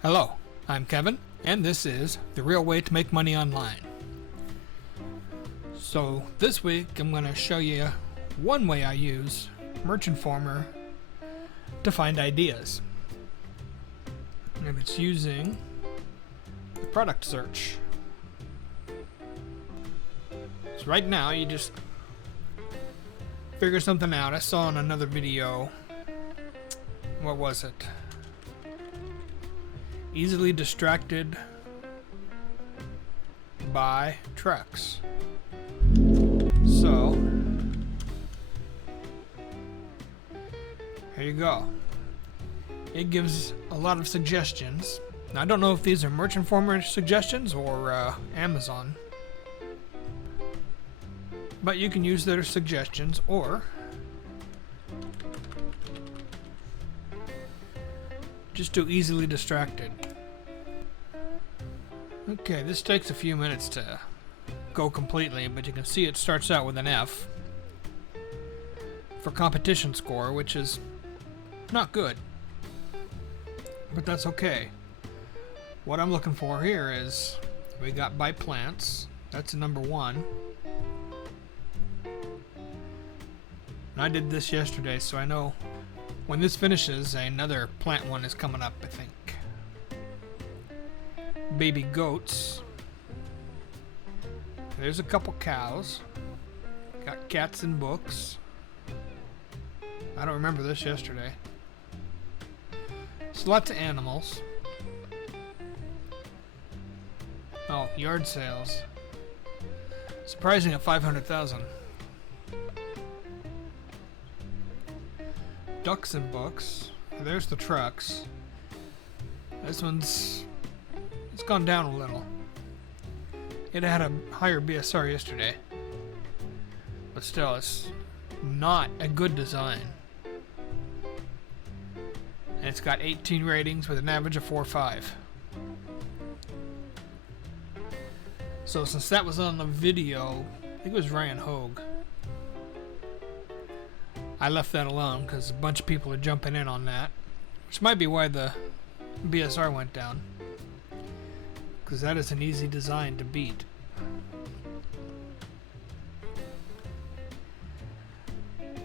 Hello, I'm Kevin, and this is The Real Way to Make Money Online. So this week I'm going to show you one way I use Merchantformer to find ideas. And it's using the product search. So right now you just figure something out. I saw in another video, what was it? Easily distracted by trucks. So here you go. It gives a lot of suggestions. Now I don't know if these are Merchantformer suggestions or Amazon, but you can use their suggestions or just do easily distracted. Okay, this takes a few minutes to go completely, but you can see it starts out with an F for competition score, which is not good, but that's okay. What I'm looking for here is we got by plants. That's number one. And I did this yesterday, so I know when this finishes, another plant one is coming up, I think. Baby goats. There's a couple cows. Got cats and books. I don't remember this yesterday. It's lots of animals. Oh, yard sales. Surprising at 500,000. Ducks and books. There's the trucks. This one's it's gone down a little. It had a higher BSR yesterday, but still, it's not a good design. And it's got 18 ratings with an average of 4.5. So since that was on the video, I think it was Ryan Hogue, I left that alone because a bunch of people are jumping in on that, which might be why the BSR went down, because that is an easy design to beat.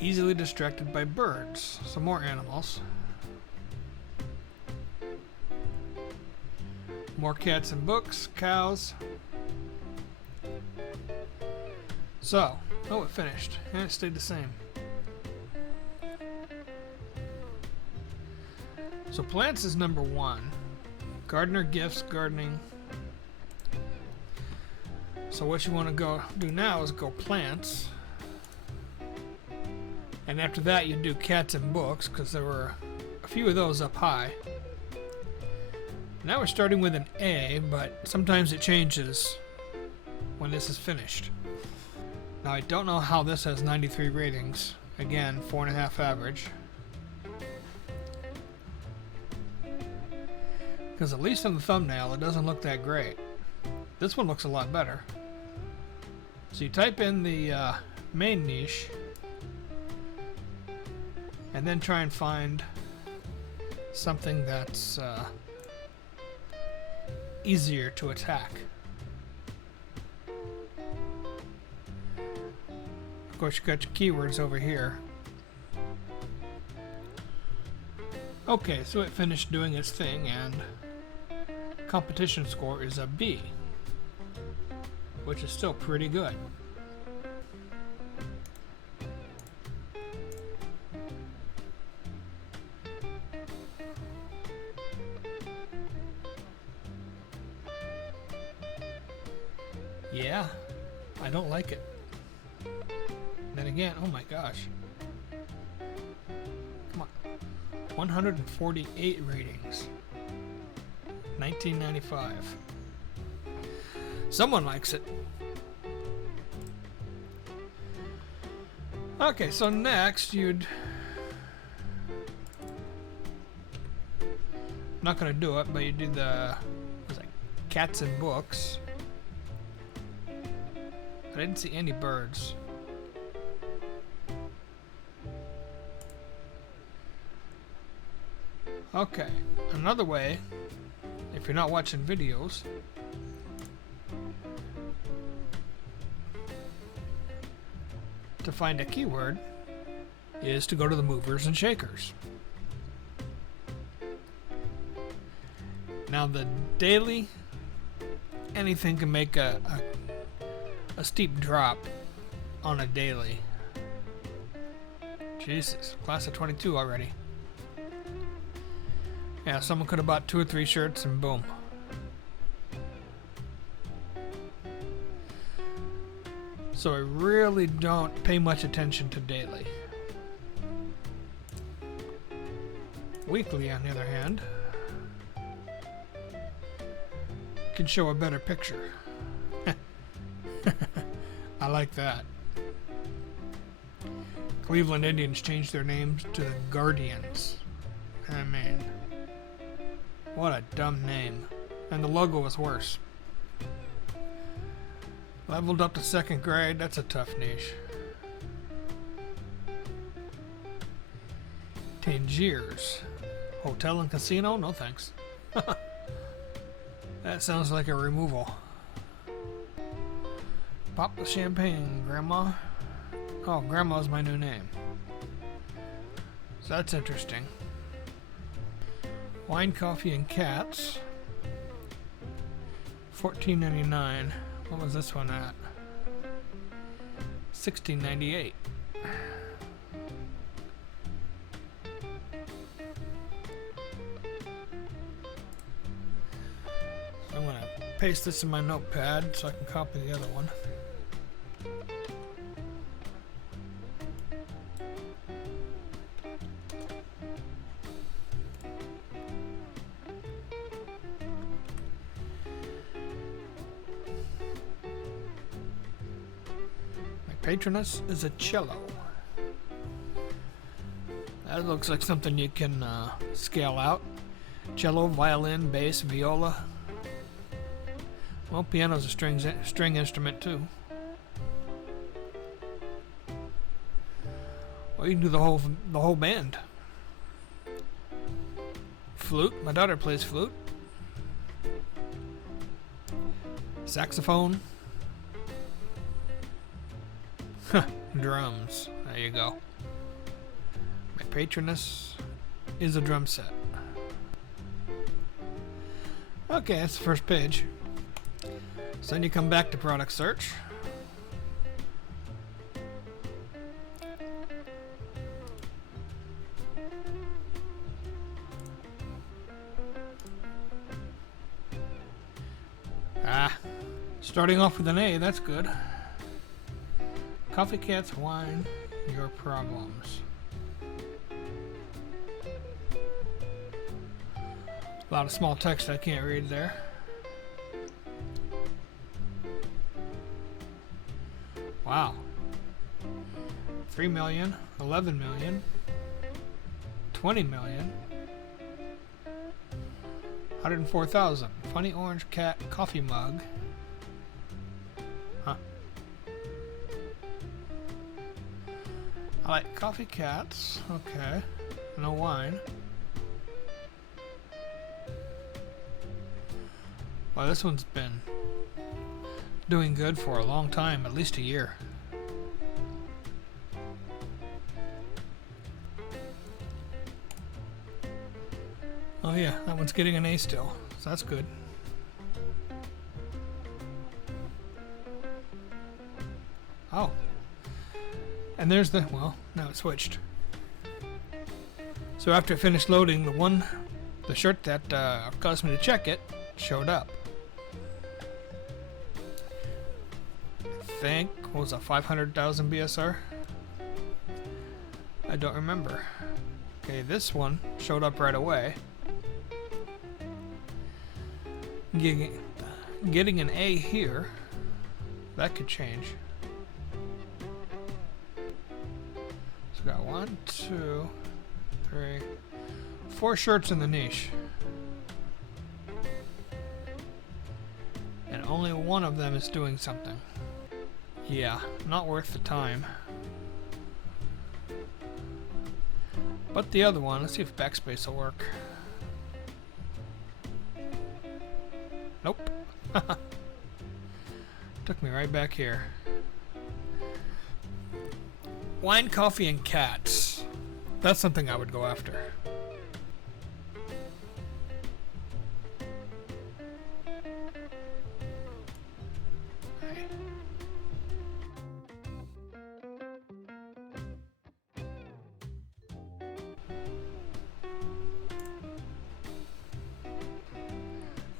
Easily distracted by birds. Some more animals. More cats and books, cows. So, oh, it finished, and it stayed the same. So plants is number one. Gardener gifts, gardening. So what you want to go do now is go plants. And after that you do cats and books, because there were a few of those up high. Now we're starting with an A, but sometimes it changes when this is finished. Now I don't know how this has 93 ratings. Again, 4.5 average. Because at least on the thumbnail it doesn't look that great. This one looks a lot better. So you type in the main niche and then try and find something that's easier to attack. Of course you got your keywords over here. Okay, so it finished doing its thing, and competition score is a B, which is still pretty good. Yeah, I don't like it. Then again, oh my gosh. Come on. 148 ratings. 1995. Someone likes it. Okay, so next you'd... I'm not gonna do it, but you do the... what's that? Cats and books. I didn't see any birds. Okay, another way if you're not watching videos, to find a keyword is to go to the movers and shakers. Now the daily, anything can make a steep drop on a daily. Jesus, class of 22 already. Yeah, someone could have bought 2 or 3 shirts and boom. So I really don't pay much attention to daily. Weekly, on the other hand, can show a better picture. I like that. Cleveland Indians changed their names to the Guardians. I mean, what a dumb name. And the logo was worse. Leveled up to 2nd grade, that's a tough niche. Tangiers. Hotel and casino? No thanks. That sounds like a removal. Pop the champagne, Grandma. Oh, Grandma's my new name. So that's interesting. Wine, coffee, and cats. $14.99. What was this one at? $16.98. I'm gonna paste this in my notepad so I can copy the other one. Patroness is a cello. That looks like something you can scale out. Cello, violin, bass, viola. Well, piano's a string instrument too. Well, you can do the whole band. Flute. My daughter plays flute. Saxophone. Drums. There you go. My patroness is a drum set. Okay, that's the first page. So then you come back to product search. Starting off with an A, that's good. Coffee, cats, wine, your problems. A lot of small text I can't read there. Wow. 3 million, 11 million, 20 million, 104,000. Funny orange cat coffee mug. Huh. I like coffee cats. Okay. No wine. Well, this one's been doing good for a long time, at least a year. Oh yeah, that one's getting an A still, so that's good. Oh. And there's the, well, now it switched. So after it finished loading, the shirt that caused me to check it showed up. I think, what was that, 500,000 BSR? I don't remember. Okay, this one showed up right away. Getting an A here, that could change. So we got 1, 2, 3, 4 shirts in the niche. And only one of them is doing something. Yeah, not worth the time. But the other one, let's see if backspace will work. Took me right back here. Wine, coffee, and cats. That's something I would go after.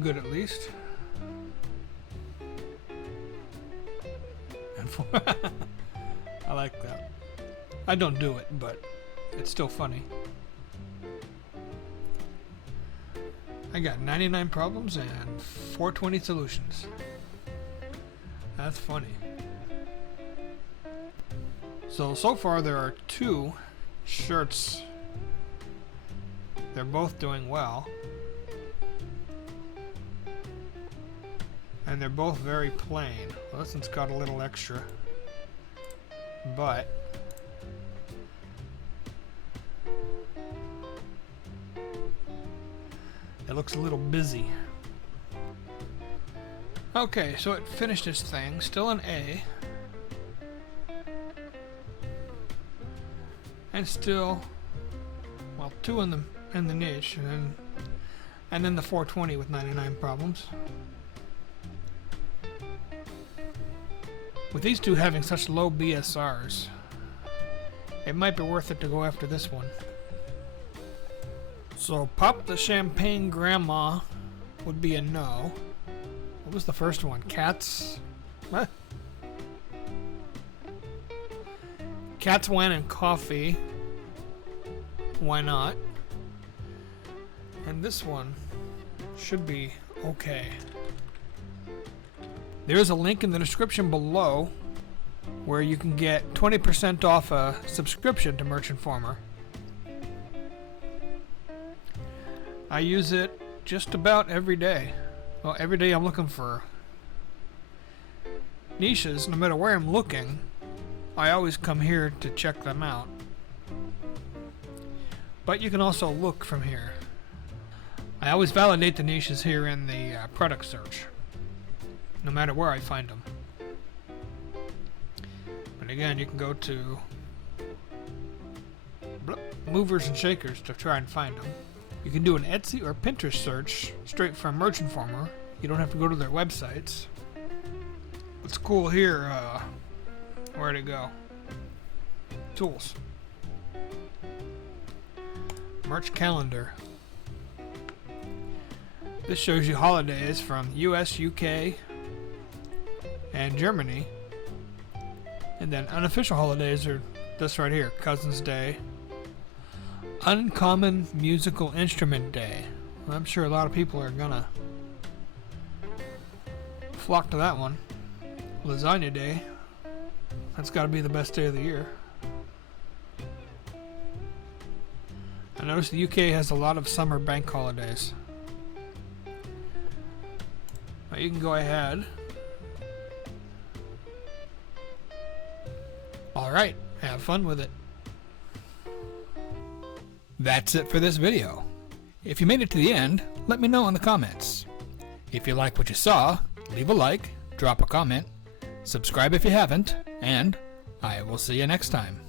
Good at least. And I like that. I don't do it, but it's still funny. I got 99 problems and 420 solutions. That's funny. So far there are 2 shirts. They're both doing well. And they're both very plain. Well, this one's got a little extra. But it looks a little busy. Okay, so it finished its thing. Still an A. And still, well, 2 in the niche, and then the 420 with 99 problems. With these 2 having such low BSRs, it might be worth it to go after this one. So Pop the Champagne Grandma would be a no. What was the first one? Cats? What? Cats, wine, and coffee. Why not? And this one should be okay. There is a link in the description below where you can get 20% off a subscription to Merch Informer. I use it just about every day. Well, every day I'm looking for niches. No matter where I'm looking, I always come here to check them out. But you can also look from here. I always validate the niches here in the product search, no matter where I find them. But again, you can go to movers and shakers to try and find them. You can do an Etsy or Pinterest search straight from Merch Informer. You don't have to go to their websites. What's cool here, where'd it go? Tools. Merch calendar. This shows you holidays from US, UK, and Germany. And then unofficial holidays are this right here, Cousin's Day. Uncommon Musical Instrument Day. Well, I'm sure a lot of people are gonna flock to that one. Lasagna Day. That's gotta be the best day of the year. I noticed the UK has a lot of summer bank holidays. Now you can go ahead. Alright, have fun with it. That's it for this video. If you made it to the end, let me know in the comments. If you like what you saw, leave a like, drop a comment, subscribe if you haven't, and I will see you next time.